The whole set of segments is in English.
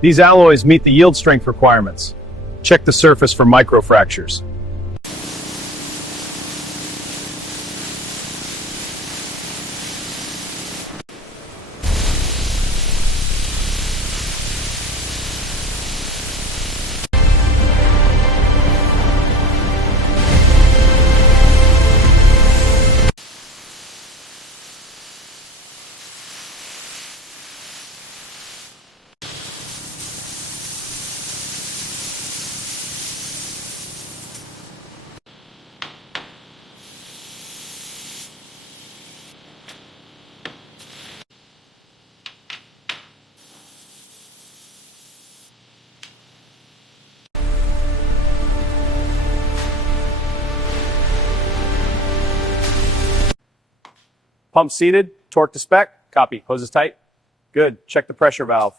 These alloys meet the yield strength requirements. Check the surface for microfractures. Pump seated, torque to spec, copy, hoses tight. Good, check the pressure valve.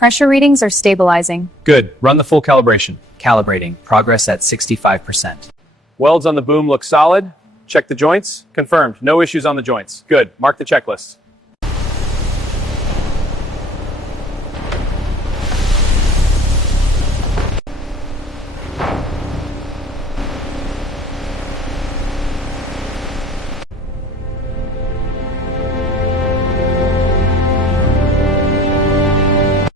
Pressure readings are stabilizing. Good, run the full calibration. Calibrating. Progress at 65%. Welds on the boom look solid. Check the joints. Confirmed, no issues on the joints. Good, mark the checklist.